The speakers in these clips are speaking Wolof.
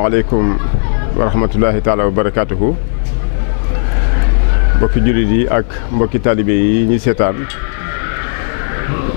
waaleykum wa rahmatullahi taala wa barakaatuhu. mbokki jullit yi ak mbokki taalibe yi ñi seetaan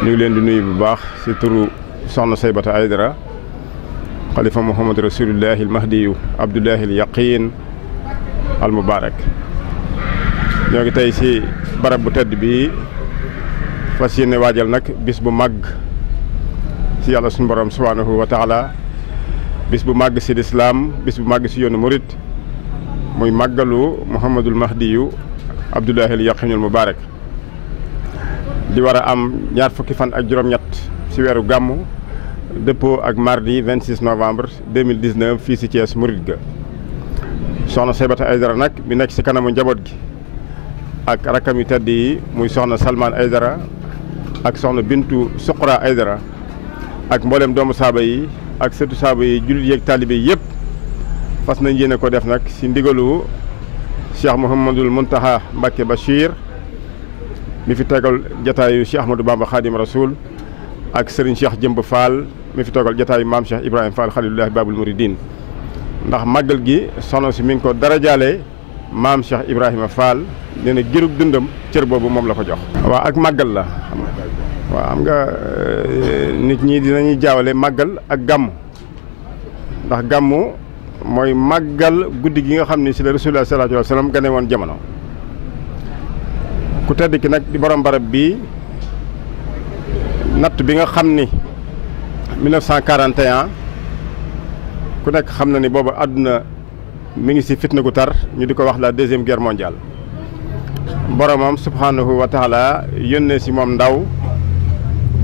ñu ngi leen di nuyu bu baax ci turu soxna Saybata Aydara xalifa Muhammad Rasulullahi al-Mahdiyu Abdullahi al-Yaqin al-Mubarak. ñoo ngi tey ci barab bu tedd bi fas yéene waajal nag bis bu màgg ci yàlla suñu borom subhanahu wa taala, bis bu màgg ci lislaam, bis bu màgg ci yoonu murit, muy màggalu Muhammadul Mahdiyu Abdullahi al-Yaqin al-Mubarak. di war a am ñaar fukki fan ak juróom-ñett ci weeru gàmmu dëppoo ak mardi 26 novembre 2019 fii ci Thiès Murit ga. soxna Saybata Aydara nag bi nekk ci kanamu njaboot gi ak rakkam yu tedd yi muy soxna Salman Aydara ak soxna Bintu Suqra Aydara ak mboolem doomu saaba yi ak sëtu saaba yi jullit yeeg taalibe yi yëpp fas nañ yéene ko def nag ci ndigalu Cheikh Mouhamadul Muntaha Mbacké Bachir mi fi tegal jataayu Cheikh Ahmadou Bamba Khadim Rasoul ak Serigne Cheikh Jëmb Fall mi fi tegal jataayu maam Cheikh Ibrahima Fall Khalilullahi Babul Mouridine. ndax màggal gi soxna si mi ngi ko darajaale maam Cheikh Ibrahima Fall nee na girug dundam cër boobu moom la ko jox. waaw ak màggal la waaw xam nga nit ñi dinañuy jaawale màggal ak gàmmu ndax gàmmu mooy màggal guddi gi nga xam ni si la Rasulullah sallallahu alayhi wa sallam gane woon jamono. ku tedd ki nag di borom barab bi natt bi nga xam ni 1941 ku nekk xam na ni boobu àdduna mi ngi ci fitna gu tar ñu di ko wax la deuxième guerre mondiale. boromam subhanahu wa taala yónnee ci moom ndaw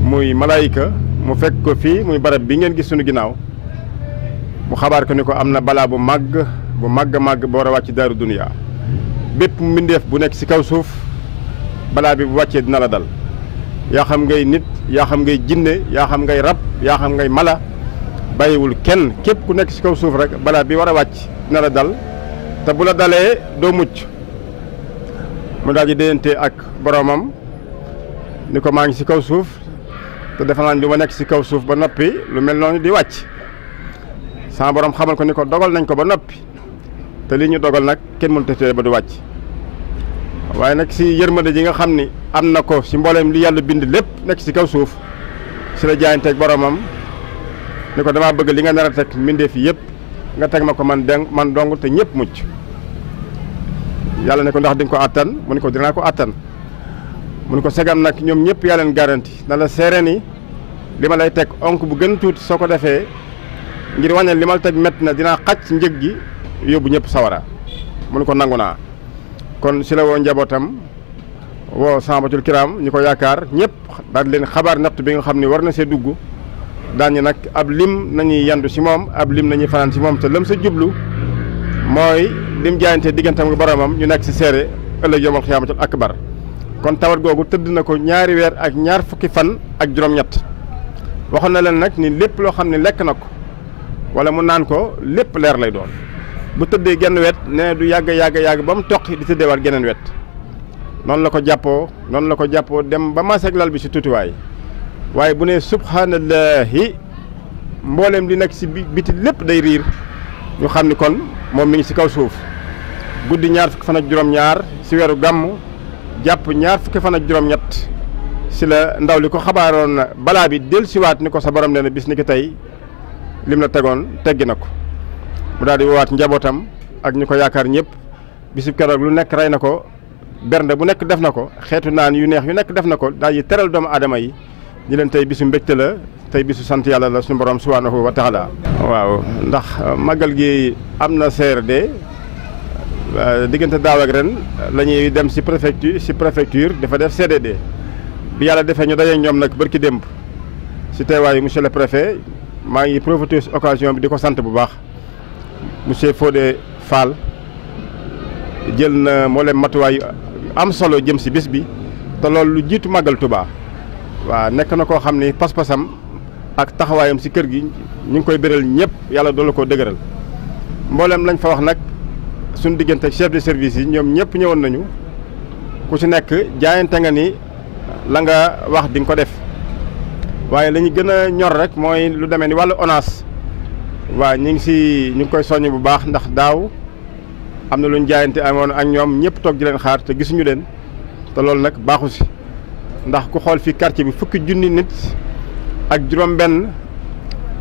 muy malaayika mu fekk ko fii muy barab bi ngeen gis suñu ginnaaw mu xabaar ko ni ko am na balaa bu màgg màgg ba war a wàcc daaru duniya. bépp mbindeef bu nekk ci kaw suuf balaa bi bu wàccee dina la dal, yaa xam ngay nit, yaa xam ngay jinne, yaa xam ngay rab, yaa xam ngay mala, bàyyiwul kenn. képp ku nekk ci kaw suuf rek balaa bi war a wàcc dina la dal, te bu la dalee doo mucc. mu daal di déyante ak boromam ni ko maa ngi ci kaw suuf te defe naa du ma nekk ci kaw suuf ba noppi lu mel noonu di wàcc. sama borom xamal ko ni ko dogal nañ ko ba noppi te li ñu dogal nag kenn mënut a tee ba du wàcc. waaye nag ci yërmande ji nga xam ni am na ko ci mbooleem li yàlla bind lépp nekk ci kaw suuf ci la jaayanteeg boromam ni ko damaa bëgg li nga nar a teg mbindeef yi yëpp nga teg ma ko man dong te ñëpp mucc. yàlla ne ko ndax di nga ko àttan mu ne ko dinaa ko àttan. mu ne ko segam nag ñoom ñëpp yaa leen garanti na la seere ni li ma lay teg onk bu gën tuuti soo ko defee ngir wàññi li ma la teg métti na dinaa xaj njëg gi yóbbu ñëpp sawara. mu ne ko nangu naa. kon si la woo njabootam woo sahabatul kiram ñi ko yaakaar ñëpp daal leen xabaar natt bi nga xam ne war na see dugg daañu nag ab lim nañuy yandu si moom ab lim nañuy fanaan si moom te lëm sa jublu mooy lim jaayante diggantam ak boromam ñu nekk si seere ëllëg yawmal xiyaamatul akbar. kon tawat googu tëdd na ko ñaari weer ak ñaar fukki fan ak juróom-ñett. waxoon na leen nag ni lépp loo xam ne lekk na ko wala mu naan ko lépp leer lay doon. bu tëddee genn wet nee du yàgg ba mu toqi di tëddeewaat geneen wet. noonu la ko jàppoo dem ba maaseeg lal bi si tuutiwaay. waaye bu ne subhanallahi mbooleem li nekk si biti lépp day riir ñu xam ni kon moom mi ngi si kaw suuf. guddi ñaar fukki fan ak juróom-ñaar si weeru gàmm jàpp ñaar fukki fan ak juróom-ñett si la ndaw li ko xabaaroon balaa bi dellusiwaat ni ko sa borom nee na bis ni ki tey lim la tegoon teggi na ko. mu daal di woowaat njabootam ak ñu ko yaakaar ñëpp bisu keroog lu nekk rey na ko, bernde bu nekk def na ko, xeetu naan yu neex yu nekk def na ko, daal di teral doomu aadama yi. ñu leen tey bisu mbégte la, tey bisu sant yàlla la suñu borom subhanahu wa taala. waaw ndax màggal gi am na CRD diggante daaw ak ren la ñuy dem si préfecture dafa def CDD bi yàlla defee ñu daje ñoom nag bërki démb si teewaayu monsieur le préfet. maa ngi profité si occasion bi di ko sant bu baax. monsieur Fodé Fall jël na mboolem matuwaay am solo jëm si bis bi te loolu lu jiitu màggal Touba. waaw nekk na koo xam ni pas-pasam ak taxawaayam si kër gi ñu ngi koy béral ñëpp yàlla doolu koo dëgëral. mboolem lañ fa wax nag suñu diggante ak chef de service yi ñoom ñëpp ñëwoon nañu ku si nekk jaayante nga ni la nga wax di nga ko def. waaye la ñu gën a ñor rek mooy lu demee ni wàllu ONAS waa ñu ngi koy soññ bu baax ndax daaw am na lu ñu jaayante amoon ak ñoom ñëpp toog di leen xaar te gisuñu leen te loolu nag baaxu si ndax ku xool fii quartier bi fukki junni nit ak juróom-benn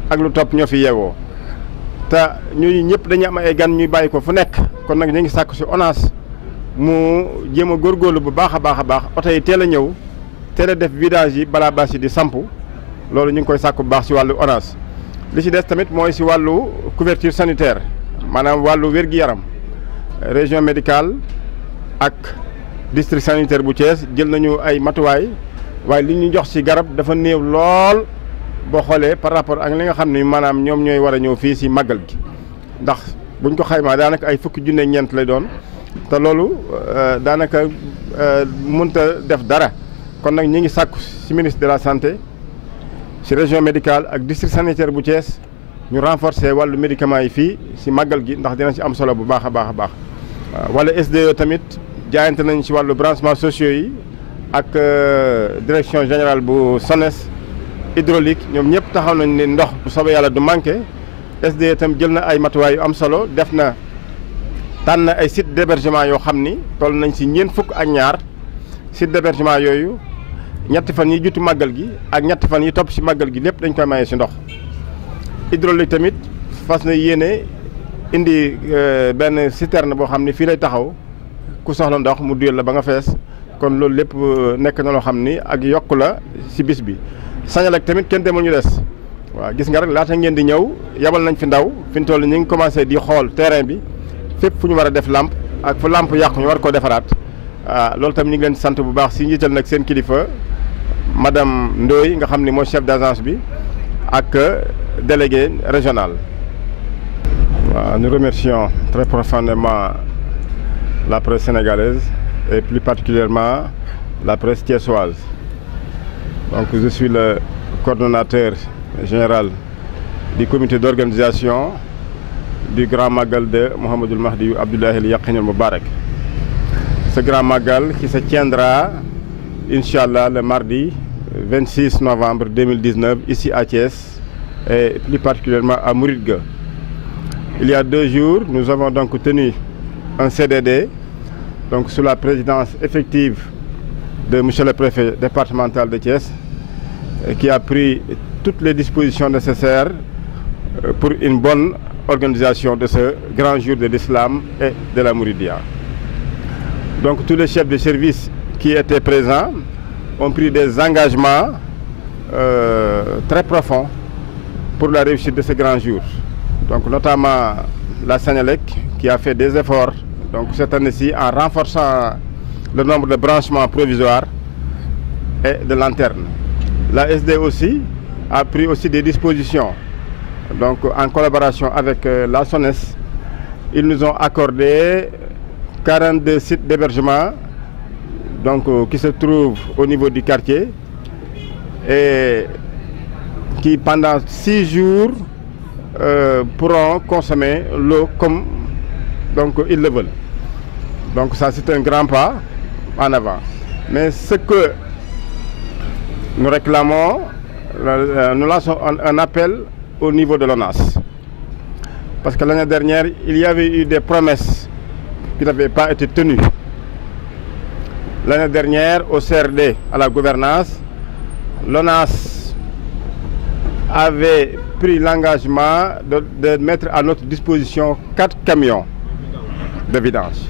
ak lu topp ñoo fi yeewoo te ñooñu ñëpp dañuy am ay gan ñuy bàyyi ko fu nekk kon nag ñu ngi sàkku si ONAS mu jéem a góorgóorlu bu baax a baax oto yi teel a ñëw teel a def vidange yi balaa bâche yi di sampu loolu ñu ngi koy sàkku bu baax si wàllu ONAS li ci des tamit mooy si wàllu couverture sanitaire maanaam wàllu wér-gi-yaram région médicale ak district sanitaire bu Thiès jël nañu ay matuwaay waaye li ñu jox si garab dafa néew lool boo xoolee par rapport ak li nga xam ni maanaam ñoom ñooy war a ñëw fii si màggal gi ndax buñ ko xaymaa daanaka ay fukki junne ñeent lay doon te loolu daanaka mënta def dara kon nag ñi ngi sàkku si ministre de la santé si région médicale ak district sanitaire bu Thiès ñu renforcer wàllu médicaments yi fii si màggal gi ndax dina si am solo bu baax a baax a baax wala SDE tamit jaayante nañ si wàllu branchements sociaux yi ak direction générale bu SONES hydraulique ñoom ñëpp taxaw nañ ne ndox bu soobee yàlla du manqué SDE itam jël na ay matuwaay yu am solo def na tànn ay site d'hébergement yoo xam ni toll nañ si ñeent fukk ak ñaar site d'hébergement yooyu ñetti fan yi jutu màggal gi ak ñetti fan yi topp si màggal gi lépp dañ koy maye si ndox hydraulique tamit fas na yéene indi benn citerne boo xam ni fii lay taxaw ku soxla ndox mu duyal la ba nga fees kon loolu lépp nekk na loo xam ni ak yokku la si bis bi Senelec tamit kenn demul ñu des waaw gis nga rek laata ngeen di ñëw yabal nañ fi ndaw fi ñu toll ñu ngi commencé di xool terrain bi fépp fu ñu war a def lampe ak fu lampe yàqu ñu war koo defaraat loolu tamit ñu ngi leen sant bu baax si njiital nag seen kilifa madame Ndoye nga xam ni mooy chef d'agence bi ak délégué régional. waaw nous remercions très profondément la presse sénégalaise et plus particulièrement la presse thiessoise. Donc je suis le coordonnateur général du comité d'organisation du Grand Magal de Mouhamadoul Mahdi Abdoulahi El Yaqin El Moubarak. Ce Grand Magal qui se tiendra, Inch'Allah, le mardi 26 novembre 2019 ici à Thiès et plus particulièrement à Mouridga. Il y a 2 jours, nous avons donc tenu un CDD donc sous la présidence effective de monsieur le préfet départemental de Thiès qui a pris toutes les dispositions nécessaires pour une bonne organisation de ce grand jour de l'islam et de la Mouridia. Donc tous les chefs de service qui étaient présents ont pris des engagements très profonds pour la réussite de ce grand jour. Donc notamment la Senelec qui a fait des efforts donc cette année-ci en renforçant le nombre de branchements provisoires et de lanternes. La SD aussi a pris aussi des dispositions. Donc en collaboration avec la SONES, ils nous ont accordé 42 sites d'hébergement donc qui se trouvent au niveau du quartier et qui pendant 6 jours pourront consommer l'eau comme donc ils le veulent. Donc ça c'est un grand pas en avant. Mais ce que nous réclamons, nous lançons un appel au niveau de l'ONAS. Parce que l'année dernière, il y avait eu des promesses qui n'avaient pas été tenues. L'année dernière, au CRD, à la gouvernance, l'ONAS avait pris l'engagement de mettre à notre disposition 4 camions de vidange.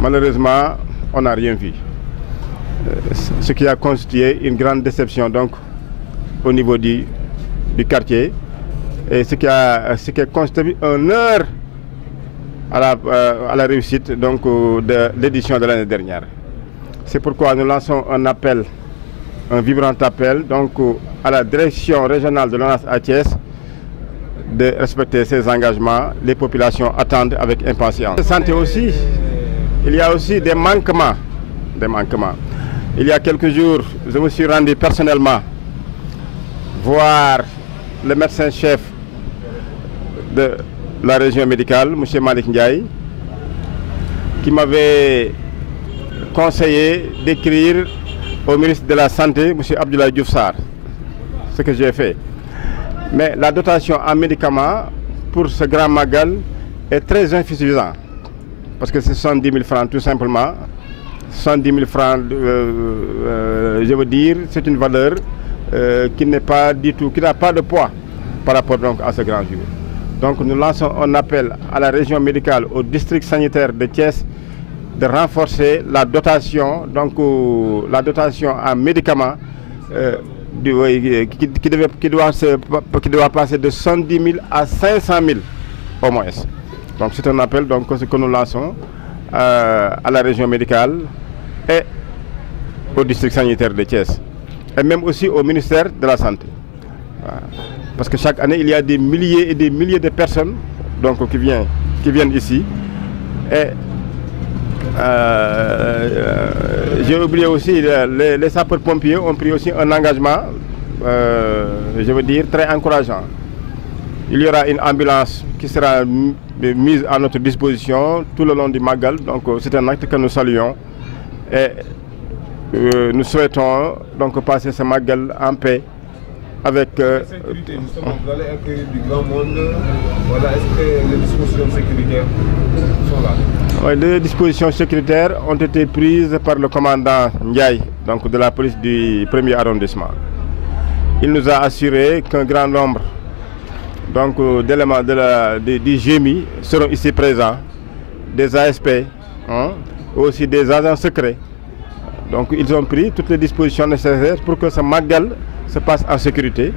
Malheureusement, on n'a rien vu. Ce qui a constitué une grande déception donc au niveau du quartier et ce qui a constitué un heure à la réussite donc de l'édition de l'année dernière. C'est pourquoi nous lançons un appel, un vibrant appel donc à la direction régionale de l'ONAS à Thiès de respecter ses engagements. Les populations attendent avec impatience. Santé aussi, il y a aussi des manquements. Il y a quelques jours, je me suis rendu personnellement voir le médecin-chef de la région médicale, M. Malik Ndiaye, qui m'avait conseillé d'écrire au ministre de la Santé, M. Abdoulaye Diouf Sarr, ce que j'ai fait. Mais la dotation en médicaments pour ce grand Magal est très insuffisante. Parce que c'est 70 000 francs tout simplement. 70 000 francs, je veux dire, c'est une valeur qui n'est pas du tout, qui n'a pas de poids par rapport donc à ce grand jour. Donc nous lançons un appel à la région médicale, au district sanitaire de Thiès, de renforcer la dotation, donc la dotation en médicaments qui doit passer de 110 000 à 500 000 au moins. Donc c'est un appel donc, que nous lançons à la région médicale et au district sanitaire de Thiès. Et même aussi au ministère de la Santé. Parce que chaque année, il y a des milliers et des milliers de personnes donc, qui viennent ici. Et j'ai oublié aussi, les sapeurs-pompiers ont pris aussi un engagement, je veux dire, très encourageant. Il y aura une ambulance qui sera mise à notre disposition tout le long du Magal. Donc c'est un acte que nous saluons. Et nous souhaitons donc passer ce Magal en paix avec... La sécurité, justement, vous allez accueillir du grand monde. Voilà, est-ce que les dispositions sécuritaires sont là? Oui, les dispositions sécuritaires ont été prises par le commandant Ndiaye, donc de la police du 1er arrondissement. Il nous a assuré qu'un grand nombre d'éléments du GMI seront ici présents, des ASP, aussi des agents secrets. Donc ils ont pris toutes les dispositions nécessaires pour que ce Magal se passe en sécurité.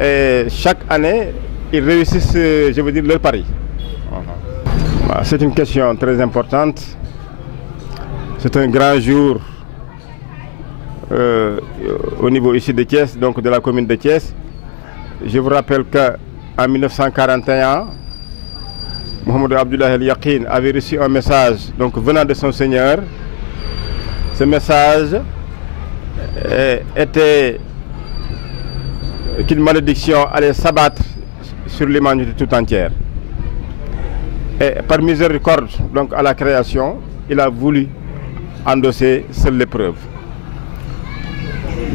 Et chaque année, ils réussissent, je veux dire, leur pari. C'est une question très importante. C'est un grand jour au niveau ici de Thiès, donc de la commune de Thiès. Je vous rappelle qu'en 1941, Mohamed Abdullah El Yaqin avait reçu un message donc, venant de son Seigneur. Ce message était qu'une malédiction allait s'abattre sur l'humanité tout entière. Et par miséricorde donc, à la création, il a voulu endosser seule l'épreuve.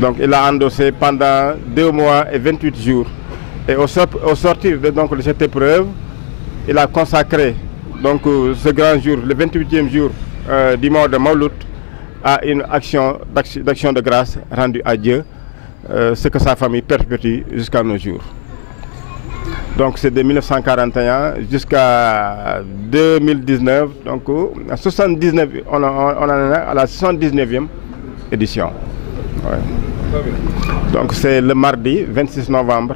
Donc il a endossé pendant 2 mois et 28 jours. Et au sortir de cette épreuve, il a consacré donc, ce grand jour, le 28e jour du mois de Mawlud, à une d'action de grâce rendue à Dieu, ce que sa famille perpétue jusqu'à nos jours. Donc c'est de 1941 jusqu'à 2019, donc à 79, on en est à la 79e édition. Ouais. Donc c'est le mardi 26 novembre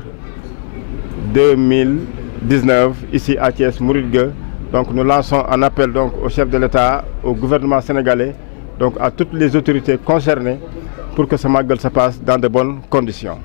2019, ici à Thiès, Mourid. Donc nous lançons un appel donc, au chef de l'État, au gouvernement sénégalais, donc à toutes les autorités concernées pour que ce Magal se passe dans de bonnes conditions.